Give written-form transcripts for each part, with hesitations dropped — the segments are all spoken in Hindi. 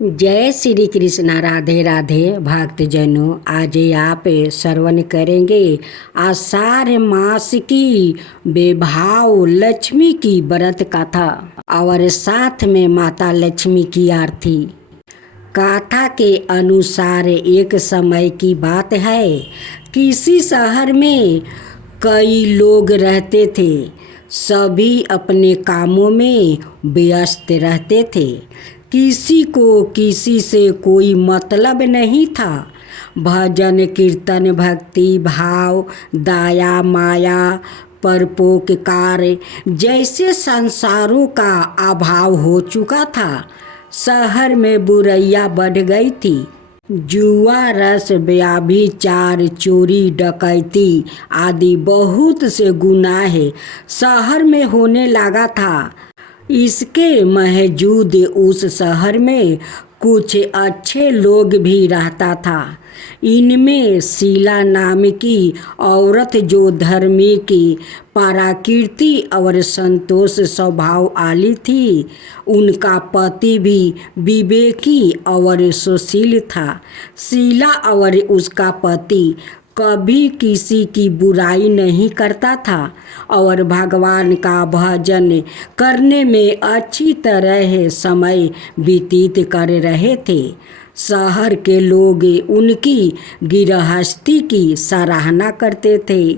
जय श्री कृष्णा। राधे राधे भक्तजनों, आज आप श्रवण करेंगे आषाढ़ मास की वैभव लक्ष्मी की व्रत कथा और साथ में माता लक्ष्मी की आरती। कथा के अनुसार एक समय की बात है, किसी शहर में कई लोग रहते थे। सभी अपने कामों में व्यस्त रहते थे। किसी को किसी से कोई मतलब नहीं था। भजन कीर्तन भक्ति भाव दया माया परोपकार जैसे संसारों का अभाव हो चुका था। शहर में बुराइयां बढ़ गई थी। जुआ रस व्यभिचार चोरी डकैती आदि बहुत से गुनाह शहर में होने लगा था। इसके बावजूद उस शहर में कुछ अच्छे लोग भी रहता था। इनमें शीला नाम की औरत जो धर्मी की पराकीर्ति और संतोष स्वभाव वाली थी। उनका पति भी विवेकी और सुशील था। शीला और उसका पति कभी किसी की बुराई नहीं करता था और भगवान का भजन करने में अच्छी तरह समय व्यतीत कर रहे थे। शहर के लोग उनकी गृहस्थी की सराहना करते थे।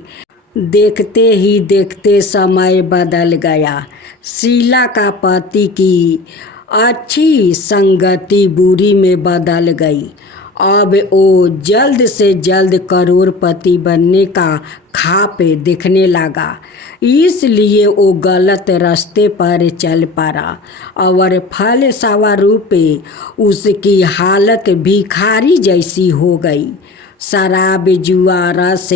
देखते ही देखते समय बदल गया। शीला का पति की अच्छी संगति बुरी में बदल गई। अब वो जल्द से जल्द करोड़पति बनने का ख्वाब देखने लगा। इसलिए वो गलत रास्ते पर चल पड़ा और फलस्वरूप उसकी हालत भिखारी जैसी हो गई। शराब जुआ रस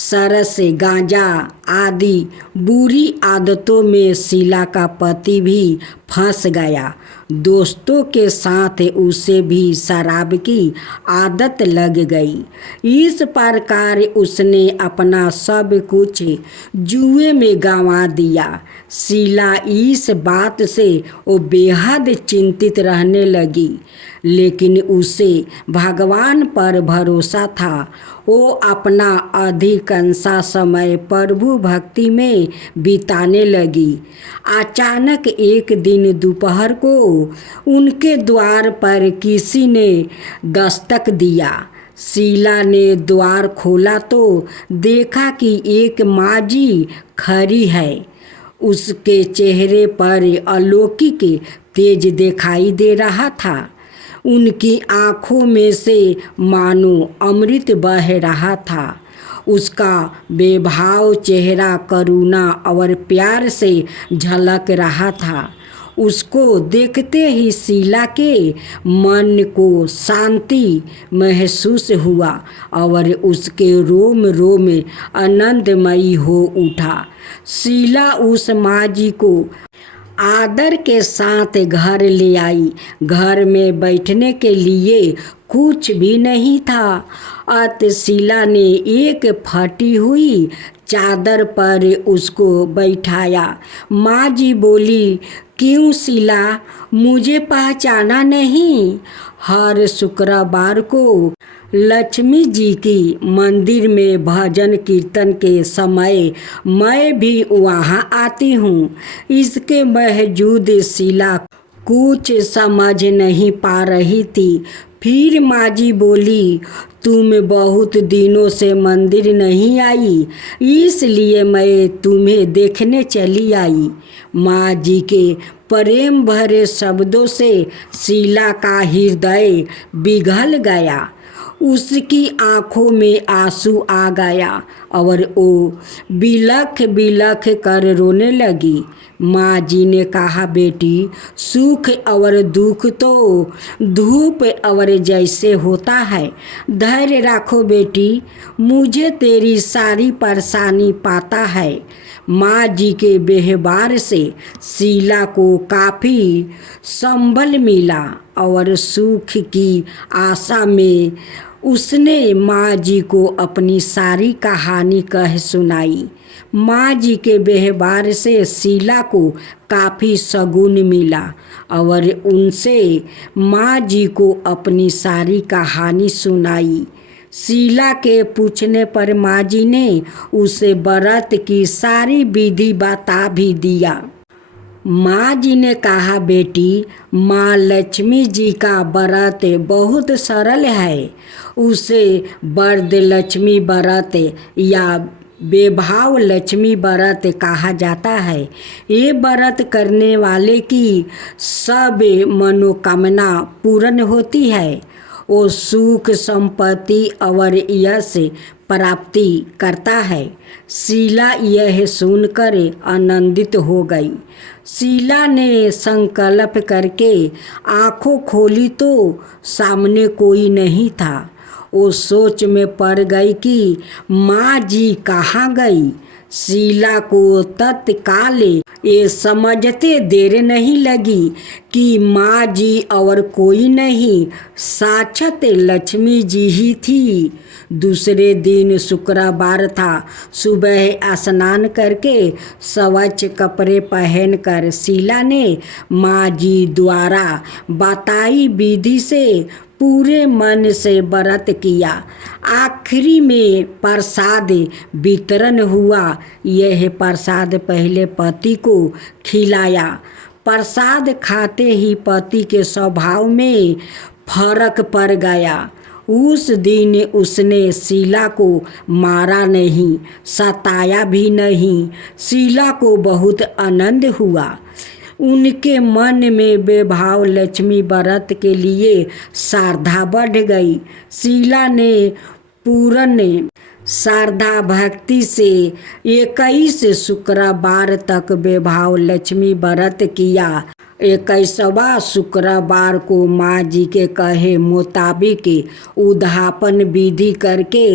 सरस गांजा आदि बुरी आदतों में शीला का पति भी फंस गया। दोस्तों के साथ उसे भी शराब की आदत लग गई। इस प्रकार उसने अपना सब कुछ जुए में गंवा दिया। शीला इस बात से वो बेहद चिंतित रहने लगी, लेकिन उसे भगवान पर भरोसा था। वो अपना अधिकांश समय प्रभु भक्ति में बिताने लगी। अचानक एक दिन दोपहर को उनके द्वार पर किसी ने दस्तक दिया। शीला ने द्वार खोला तो देखा कि एक माजी खड़ी है। उसके चेहरे पर अलौकिक तेज दिखाई दे रहा था। उनकी आँखों में से मानो अमृत बह रहा था। उसका बेभाव चेहरा करुणा और प्यार से झलक रहा था। उसको देखते ही शीला के मन को शांति महसूस हुआ और उसके रोम रोम आनंदमयी हो उठा। शीला उस माजी को आदर के साथ घर ले आई। घर में बैठने के लिए कुछ भी नहीं था। अतः शीला ने एक फटी हुई चादर पर उसको बैठाया। माँ जी बोली, क्यों शीला, मुझे पहचाना नहीं? हर शुक्रवार को लक्ष्मी जी की मंदिर में भजन कीर्तन के समय मैं भी वहाँ आती हूँ। इसके बावजूद शीला कुछ समझ नहीं पा रही थी। फिर माँ जी बोली, तुम बहुत दिनों से मंदिर नहीं आई, इसलिए मैं तुम्हें देखने चली आई। माँ जी के प्रेम भरे शब्दों से शीला का हृदय पिघल गया। उसकी आँखों में आंसू आ गया और वो बिलख बिलख कर रोने लगी। माँ जी ने कहा, बेटी, सुख और दुख तो धूप और जैसे होता है। धैर्य रखो बेटी, मुझे तेरी सारी परेशानी पता है। माँ जी के व्यवहार से शीला को काफ़ी संबल मिला और सुख की आशा में उसने माँ जी को अपनी सारी कहानी कह सुनाई। माँ जी के व्यवहार से शीला को काफ़ी शगुन मिला और उनसे माँ जी को अपनी सारी कहानी सुनाई। शीला के पूछने पर माँ जी ने उसे व्रत की सारी विधि बता भी दिया। माँ जी ने कहा, बेटी, माँ लक्ष्मी जी का व्रत बहुत सरल है। उसे वरद लक्ष्मी व्रत या बेभाव लक्ष्मी व्रत कहा जाता है। ये व्रत करने वाले की सब मनोकामना पूर्ण होती है। वो सुख संपत्ति और यश प्राप्ति करता है। शीला यह सुनकर आनंदित हो गई। शीला ने संकल्प करके आंखों खोली तो सामने कोई नहीं था। वो सोच में पड़ गई कि माँ जी कहाँ गई। शीला को तत्काल ये समझते देर नहीं लगी कि माँ जी और कोई नहीं, साक्षात लक्ष्मी जी ही थी। दूसरे दिन शुक्रवार था। सुबह स्नान करके स्वच्छ कपड़े पहनकर शीला ने माँ जी द्वारा बताई विधि से पूरे मन से व्रत किया। आखिरी में प्रसाद वितरण हुआ। यह प्रसाद पहले पति को खिलाया। प्रसाद खाते ही पति के स्वभाव में फर्क पड़ गया। उस दिन उसने शीला को मारा नहीं, सताया भी नहीं। शीला को बहुत आनंद हुआ। उनके मन में बेभाव लक्ष्मी व्रत के लिए श्रद्धा बढ़ गई। शीला ने पूर्ण श्रद्धा भक्ति से 21 शुक्रवार तक बेभाव लक्ष्मी व्रत किया। 21वां शुक्रवार को माँ जी के कहे मुताबिक उद्यापन विधि करके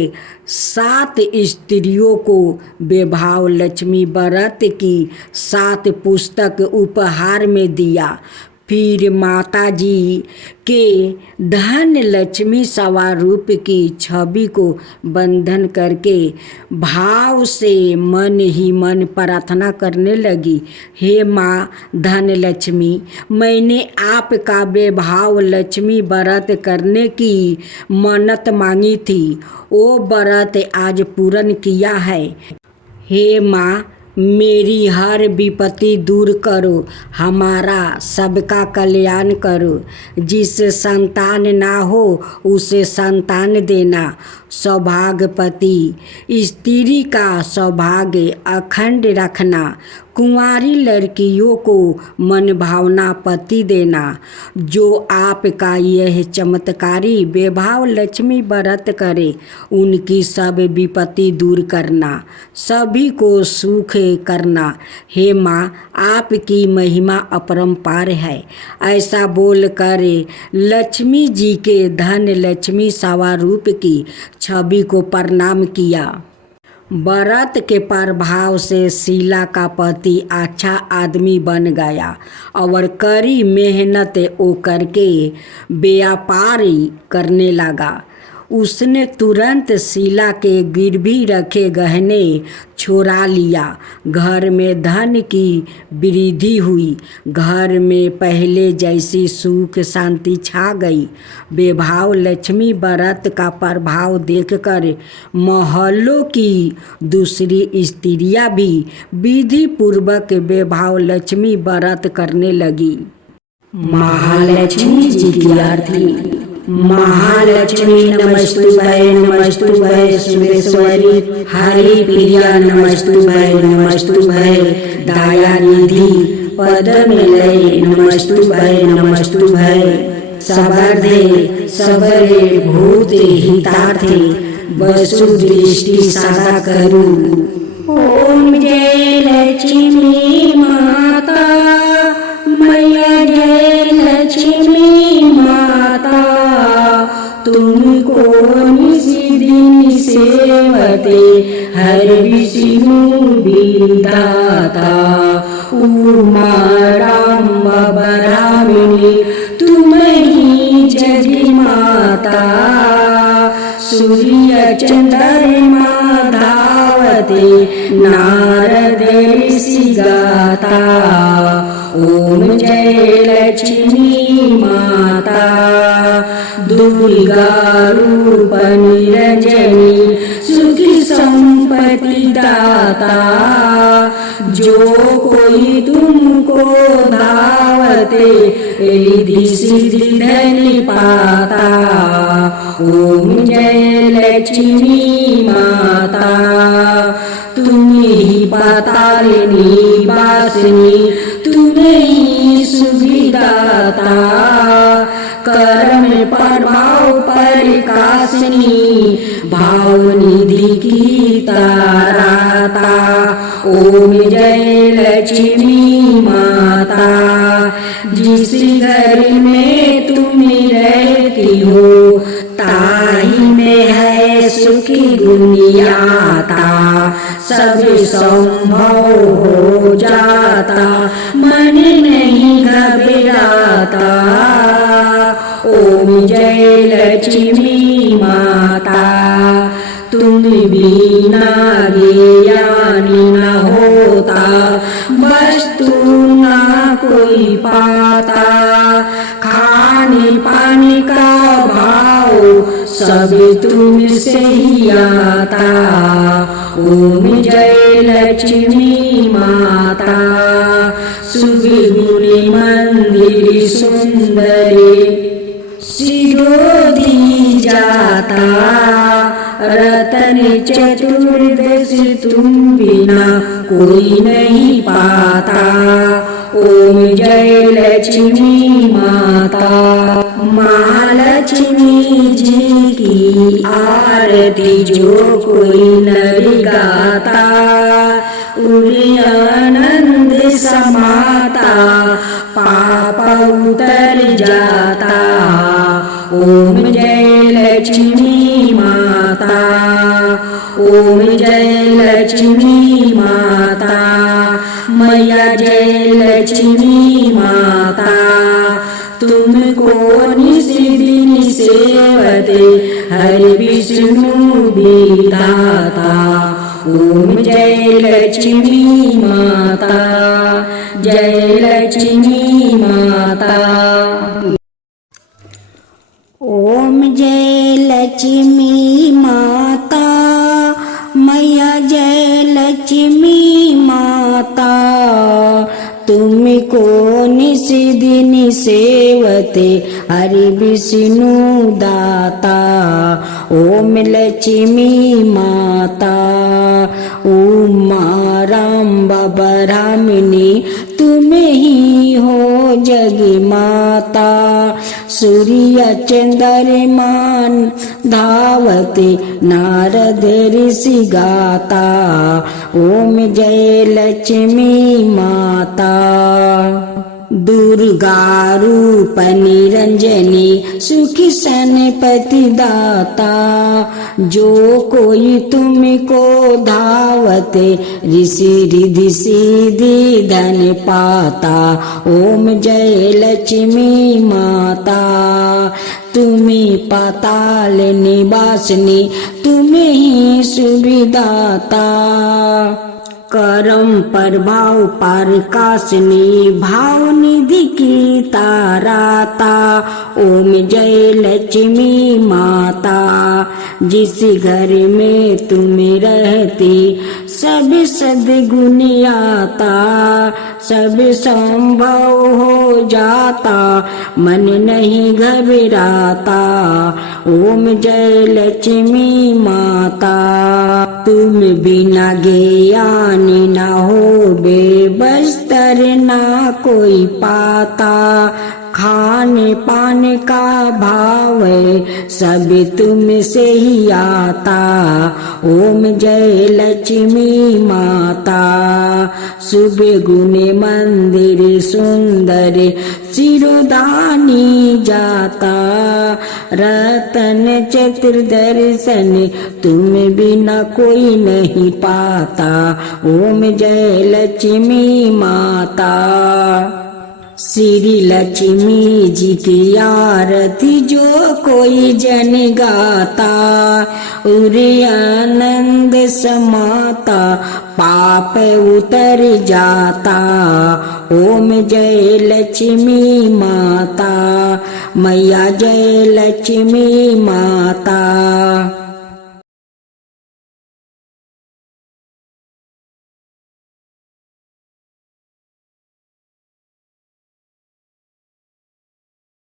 7 स्त्रियों को बेभाव लक्ष्मी व्रत की 7 पुस्तक उपहार में दिया। फिर माता जी के धन लक्ष्मी स्वरूप की छवि को बंधन करके भाव से मन ही मन प्रार्थना करने लगी, हे माँ धन लक्ष्मी, मैंने आपका बेभाव लक्ष्मी व्रत करने की मन्नत मांगी थी। वो व्रत आज पूर्ण किया है। हे माँ, मेरी हर विपत्ति दूर करो, हमारा सबका कल्याण करो। जिसे संतान ना हो उसे संतान देना। सौभाग्यपति स्त्री का सौभाग्य अखंड रखना। कुंवारी लड़कियों को मन भावना पति देना। जो आपका यह चमत्कारी बेभाव लक्ष्मी व्रत करे, उनकी सब विपत्ति दूर करना, सभी को सुख करना। हे माँ, आपकी महिमा अपरंपार है। ऐसा बोल कर लक्ष्मी जी के धन लक्ष्मी स्वरूप की छवि को प्रणाम किया। व्रत के प्रभाव से शीला का पति अच्छा आदमी बन गया और कड़ी मेहनत वो करके व्यापार करने लगा। उसने तुरंत शीला के गिरवी रखे गहने चुरा लिया। घर में धन की वृद्धि हुई। घर में पहले जैसी सुख शांति छा गई। बेभाव लक्ष्मी व्रत का प्रभाव देखकर मोहल्लों की दूसरी स्त्रियां भी विधि पूर्वक बेभाव लक्ष्मी व्रत करने लगी। महालक्ष्मी जी की आरती। महालक्ष्मी नमस्तुभ्ये नमस्तुभ्ये सुरेश्वरी हरि प्रिया नमस्तुभ्ये नमस्तुभ्ये दयानिधि पद्मलये नमस्तुभ्ये नमस्तुभ्ये सबर्धे सबरे भूते हितार्थे वसुदृष्टि सदा करू। ओम जय लक्ष्मी माता मैया, जय लक्ष्मी माता, तुमको निशिदिन सेवते हर विष्णु विधाता। उमा राम बरामिनी तुम ही जगि माता। सूर्य चंद्रमा धावते नारद ऋषि गाता। ओम जय लक्ष्मी माता दुर्गा रूप निरंजनी सुखी संपत्ति दाता। जो कोई तुमको धावते रिद्धि सिद्धि धन पाता। ओम जय लक्ष्मी माता तुम ही पातालिनी वासिनी तुम्हें ही सुविदाता। कर्म प्रभाव प्रकाशनी भावनिधि की ताराता। ओम जय लक्ष्मी माता जिस घर में तुम रहती हो ताही में है सुखी दुनियाता। सब संभव हो जाता मन नहीं घबराता। ओम जय लक्ष्मी माता तुम बिना ज्ञानी न होता वस्तु न कोई पाता। खाने पानी का भाव सब तुमसे ही आता। ओम जय लक्ष्मी माता सुविगुणी मंदिर सुंदरी शिरोधी जाता। रतन चतुर्दशी तुम बिना कोई नहीं पाता। ओम जय लक्ष्मी माता महालक्ष्मी जी की आरती जो कोई नर गाता। उन्हें आनंद समाता पाप उतर जाता। ओम जय लक्ष्मी माता ओम जय लक्ष्मी माता मैया जय लक्ष्मी माता। तुमको निशिदिन सेवते हरि विष्णु विधाता। ओम जय लक्ष्मी माता जय लक्ष्मी माता। ओम जय लक्ष्मी माता मैया जय लक्ष्मी माता। तुमको निशिदिन सेवते हरि विष्णु दाता। ओम लक्ष्मी माता उमा राम ब्रह्मणी तुम ही हो जग माता। सूर्य चंद्रमान धावते नारद ऋषि गाता। ओम जय लक्ष्मी माता दुर्गा रूप निरंजनी सुखी संपत्ति दाता। जो कोई तुमको धावते ऋषि रिद्धि सिद्धि धन पाता। ओम जय लक्ष्मी माता तुम्हें पाताल निवासिनी तुम्हें ही सुविदाता। करम प्रभाव प्रकाशनी भाव निधि की ताराता। ओम जय लक्ष्मी माता जिस घर में तुम रहती सब सद्गुण आता। सब संभव हो जाता मन नहीं घबराता। ओम जय लक्ष्मी माता तुम बिना ज्ञानी न हो बेबस्तर ना कोई पाता। खाने पाने का भाव सब तुमसे ही आता। ओम जय लक्ष्मी माता सुबह गुने मंदिर सुंदर सिरोधानी जाता। रतन चतुर्दर्शन तुम बिना कोई नहीं पाता। ओम जय लक्ष्मी माता श्री लक्ष्मी जी की आरती जो कोई जन गाता, उरे आनंद समाता, पाप उतर जाता। ओम जय लक्ष्मी माता, मैया जय लक्ष्मी माता।